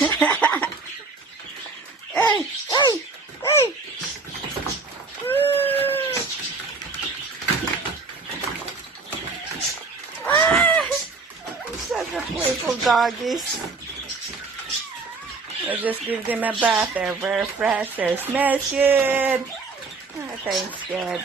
Hey, hey, hey. Such a playful doggies. I just give them a bath. They're very fresh. They smells good. Oh, thanks, good.